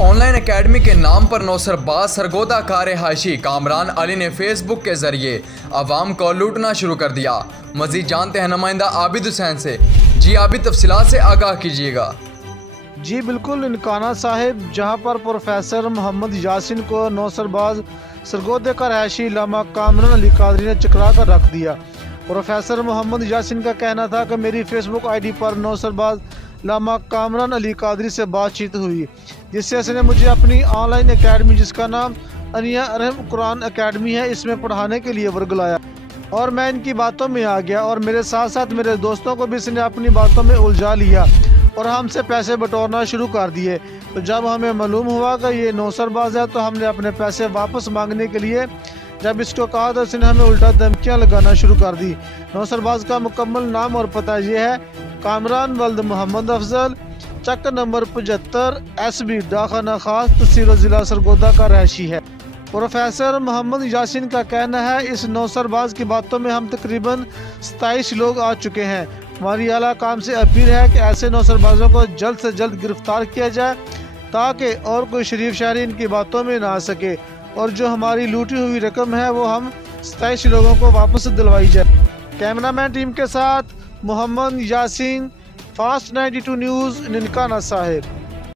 Online academy के नाम पर नौसरबाज सरगोदा का रिहायशी कामरान अली ने फेसबुक के जरिए आवाम को लूटना शुरू कर दिया। मजीद जानते हैं नुमाइंदा आबिद हुसैन से। जी आबिद, तफसीलात से आगाह कीजिएगा। जी बिल्कुल, ननकाना साहिब जहां पर प्रोफेसर मोहम्मद यासिन को नौसरबाज सरगोदे का रिहायशी लामा कामरान अली कादरी ने चकरा कर रख दिया। प्रोफेसर मोहम्मद यासिन का कहना था कि मेरी फेसबुक आईडी पर नौसरबाज लामा कामरान अली कादरी से बातचीत हुई, जिससे उसने मुझे अपनी ऑनलाइन एकेडमी जिसका नाम अनिया रहम कुरान एकेडमी है इसमें पढ़ाने के लिए वर्गलाया और मैं इनकी बातों में आ गया और मेरे साथ साथ मेरे दोस्तों को भी इसने अपनी बातों में उलझा लिया और हमसे पैसे बटोरना शुरू कर दिए। तो जब हमें मालूम हुआ कि ये नौसरबाज है तो हमने अपने पैसे वापस मांगने के लिए जब इसको कहा तो इसने हमें उल्टा धमकियाँ लगाना शुरू कर दी। नौसरबाज का मुकम्मल नाम और पता ये है कामरान वल्द मोहम्मद अफजल, चक्कर नंबर 75 SB डाखाना खास तहसील ज़िला सरगोदा का रहशी है। प्रोफेसर मोहम्मद यासिन का कहना है इस नौसरबाज की बातों में हम तकरीबन 27 लोग आ चुके हैं। हमारी आला काम से अपील है कि ऐसे नौसरबाजों को जल्द से जल्द गिरफ्तार किया जाए ताकि और कोई शरीफ शहरी इनकी बातों में ना आ सके और जो हमारी लूटी हुई रकम है वो हम 27 लोगों को वापस दिलवाई जाए। कैमरामैन टीम के साथ मोहम्मद यासिन, फास्ट 92 न्यूज़, ननकाना साहिब।